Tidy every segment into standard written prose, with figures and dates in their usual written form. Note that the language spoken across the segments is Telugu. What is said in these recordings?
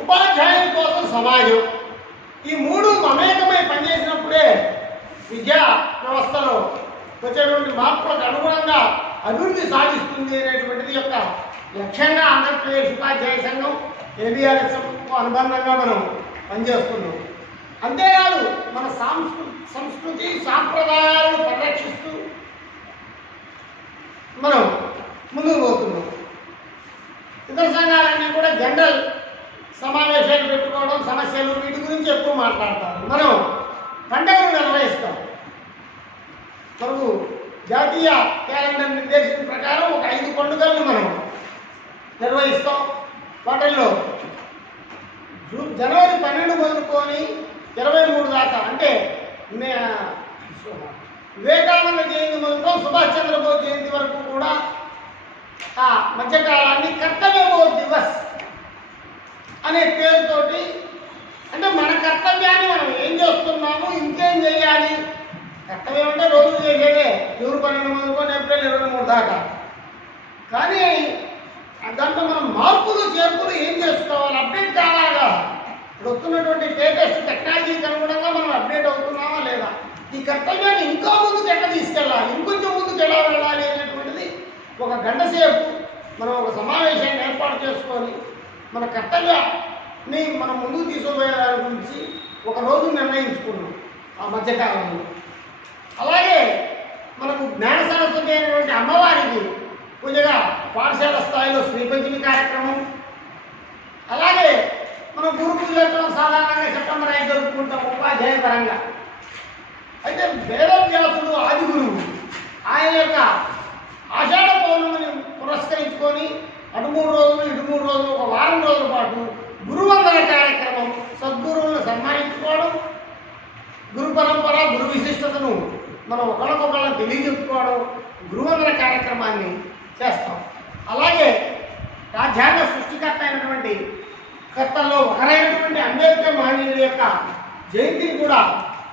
ఉపాధ్యాయుల కోసం సమాజం, ఈ మూడు మమేకమై పనిచేసినప్పుడే విద్యా వ్యవస్థలో వచ్చేటువంటి మార్పులకు అనుగుణంగా అభివృద్ధి సాధిస్తుంది అనేటువంటిది యొక్క లక్ష్యంగా ఆంధ్రప్రదేశ్ ఉపాధ్యాయ సంఘం ఏబిఆర్ఎస్కు అనుబంధంగా మనం పనిచేస్తున్నాం. అంతేకాదు మన సంస్కృతి సాంప్రదాయాలను పరిరక్షిస్తూ మనం ముందుకు పోతున్నాం. ఇతర సంఘాలన్నీ కూడా జనరల్ సమావేశాలు పెట్టుకోవడం, సమస్యలు వీటి గురించి ఎక్కువ మాట్లాడతారు. మనం పండుగలు నిర్వహిస్తాం. మనకు జాతీయ క్యాలెండర్ నిర్దేశించిన ప్రకారం ఒక 5 పండుగలను మనం నిర్వహిస్తాం. వాటిల్లో జనవరి 12 మొదలుకొని 23 దాకా, అంటే వివేకానంద జయంతి మొదలుకొని సుభాష్ చంద్రబోస్ జయంతి వరకు కూడా ఆ మధ్యకాలాన్ని కర్తవ్యబోధ్ దివస్ అనే పేరుతోటి, అంటే మన కర్తవ్యాన్ని మనం ఏం చేస్తున్నాము, ఇంకేం చేయాలి. కర్తవ్యం అంటే రోజు చేసేదే, జూన్ 12 మొదలుకొని ఏప్రిల్ 23 దాకా. కానీ దాంట్లో మనం మార్పులు చేర్పులు ఏం చేసుకోవాలి, అప్డేట్ కావాలా. ఇప్పుడు వస్తున్నటువంటి లేటెస్ట్ టెక్నాలజీకి అనుగుణంగా మనం అప్డేట్ అవుతున్నామా లేదా, ఈ కర్తవ్యాన్ని ఇంకా ముందుకు ఎట్లా తీసుకెళ్ళాలి, ఇంకొంచెం ముందుకు ఎలా వెళ్ళాలి అనేటువంటిది ఒక గంట సేపు మనం ఒక సమావేశాన్ని ఏర్పాటు చేసుకొని మన కర్తవ్యాన్ని మనం ముందుకు తీసుకుపోయే దాని గురించి ఒక రోజు నిర్ణయించుకున్నాం ఆ మధ్యకాలంలో. అలాగే మనకు జ్ఞాన సరస్వతి అయినటువంటి అమ్మవారికి పూజగా పాఠశాల స్థాయిలో శ్రీపంచమి కార్యక్రమం, అలాగే మనం గురు పూజోత్సవం సాధారణంగా సెప్టెంబర్ 5 జరుపుకుంటాం ఉపాధ్యాయ పరంగా. అయితే వేదవ్యాసుడు ఆది గురువు, ఆయన యొక్క ఆషాఢ పౌర్ణమిని పురస్కరించుకొని అటు 3 రోజులు ఇటు 3 రోజులు ఒక వారం రోజుల పాటు గురువందన కార్యక్రమం, సద్గురువులను సన్మానించుకోవడం, గురు పరంపర గురు విశిష్టతను మనం ఒకళ్ళకొకళ్ళని తెలియజెప్పుకోవడం, గురువందన కార్యక్రమాన్ని చేస్తాం. అలాగే రాజ్యాంగ సృష్టికర్త అయినటువంటి కర్తల్లో ఒకరైనటువంటి అంబేద్కర్ మహనీయుడి యొక్క జయంతిని కూడా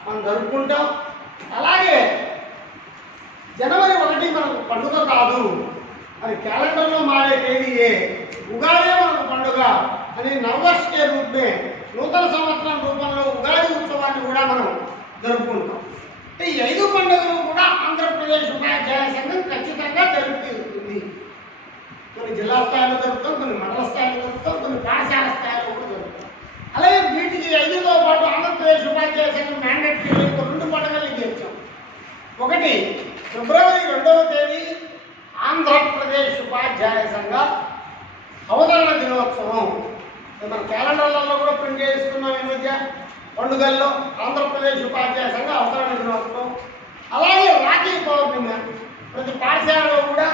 మనం జరుపుకుంటాం. అలాగే జనవరి 1 మనకు పండుగ కాదు, అది క్యాలెండర్లో మారే తేదీయే, ఉగాదే మనకు పండుగ అని నవవర్ష కే రూపమే నూతన సంవత్సరం రూపంలో ఉగాది ఉత్సవాన్ని కూడా మనం జరుపుకుంటాం. ఈ 5 పండుగలు కూడా ఆంధ్రప్రదేశ్ ఉపాధ్యాయ సంఘం ఖచ్చితంగా జరుపుతుంది. కొన్ని జిల్లా స్థాయిలో జరుపుతాం, కొన్ని మండల స్థాయిలో జరుపుతాం, కొన్ని పాఠశాల స్థాయిలో కూడా జరుపుతాం. అలాగే వీటికి 5తో పాటు ఆంధ్రప్రదేశ్ ఉపాధ్యాయ సంఘం మ్యాండేటరీ 2 పండుగలు చేర్చాం. ఒకటి ఫిబ్రవరి 2వ తేదీ ఆంధ్రప్రదేశ్ ఉపాధ్యాయ సంఘ అవతరణ దినోత్సవం. మన క్యాలెండర్లలో కూడా ప్రింట్ చేసుకున్నాం ఈ మధ్య. పండుగల్లో ఆంధ్రప్రదేశ్ ఉపాధ్యాయ సంఘ అవతరణ దినోత్సవం. అలాగే రాఖీ పౌర్ణిమ, ప్రతి పాఠశాలలో కూడా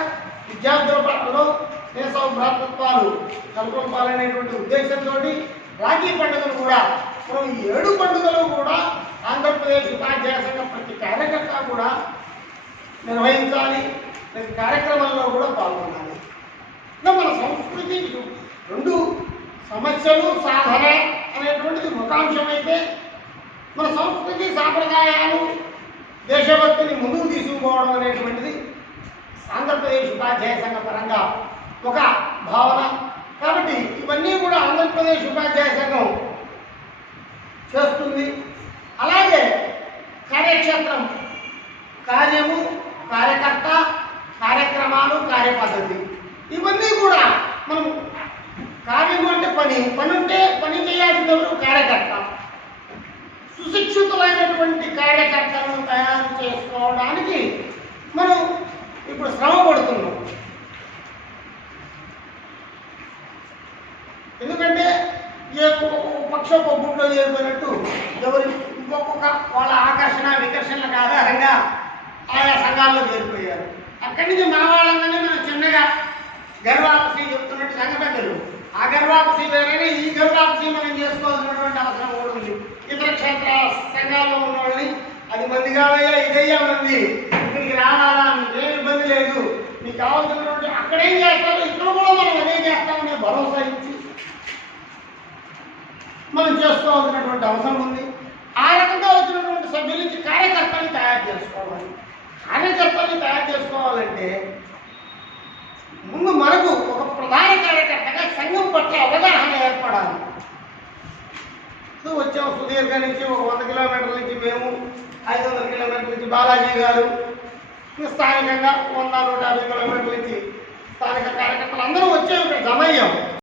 విద్యార్థుల పట్లలో దేశ భ్రాతృత్వాలు కలుపుకోవాలనేటువంటి ఉద్దేశంతో రాఖీ పండుగను కూడా మనం ఈ 7 పండుగలు కూడా ఆంధ్రప్రదేశ్ ఉపాధ్యాయ సంఘం ప్రతి కార్యకర్త కూడా నిర్వహించాలి, ప్రతి కార్యక్రమంలో కూడా పాల్గొనాలి. ఇంకా మన సంస్కృతి 2 సమస్యలు సాధన అనేటువంటిది ముఖాంశం అయితే, మన సంస్కృతి సాంప్రదాయాలు దేశభక్తిని ముందుకు తీసుకుపోవడం అనేటువంటిది ఆంధ్రప్రదేశ్ ఉపాధ్యాయ సంఘ పరంగా ఒక భావన. కాబట్టి ఇవన్నీ కూడా ఆంధ్రప్రదేశ్ ఉపాధ్యాయ సంఘం చేస్తుంది. అలాగే కార్యక్షేత్రం, కార్యము, కార్యకర్త, కార్యక్రమాలు, కార్యపద్ధతి, ఇవన్నీ కూడా మనం కార్యము అంటే పని ఉంటే పని చేయాల్సిన కార్యకర్త, సుశిక్షితులైనటువంటి కార్యకర్తలను తయారు చేసుకోవడానికి మనం ఇప్పుడు శ్రమ పడుతున్నాం. ఎందుకంటే పక్ష గుంట్లో చేరిపోయినట్టు ఎవరి ఇంకొక వాళ్ళ ఆకర్షణ వికర్షణలకు ఆధారంగా ఆయా సంఘాల్లో చేరిపోయారు. అక్కడి నుంచి మన వాళ్ళందరినీ మనం చిన్నగా గర్వాపసి చెప్తున్నట్టు సంఘ పెద్దలు, ఆ గర్వాపసి వేరైనా ఈ గర్వాపసి మనం చేసుకోవాల్సినటువంటి అవసరం కూడా ఉంది. ఇతర క్షేత్ర సంఘాల్లో ఉన్న వాళ్ళని 10 మంది కాదయ్యా, ఇదయ్యా మంది, ఇక్కడికి రావాలా, మీకేం ఇబ్బంది లేదు, మీకు కావాల్సినటువంటి అక్కడేం చేస్తారో ఇక్కడ కూడా మనం అదే చేస్తామనే భరోసా ఇచ్చి మనం చేసుకోవాల్సినటువంటి అవసరం ఉంది. ఆ రకంగా వచ్చినటువంటి సభ్యుల నుంచి కార్యకర్తల్ని తయారు చేసుకోవాలి. కార్యకర్తల్ని తయారు చేసుకోవాలంటే ముందు మనకు ఒక ప్రధాన కార్యకర్తగా సంఘం పట్ల అవగాహన ఏర్పడాలి. వచ్చాము సుదీర్ఘ నుంచి ఒక 100 కిలోమీటర్ల నుంచి మేము, 500 కిలోమీటర్ల నుంచి బాలాజీ గారు, స్థానికంగా 100-150 కిలోమీటర్ల నుంచి స్థానిక కార్యకర్తలు అందరూ వచ్చాము, ఇక్కడ జమ అయ్యాం.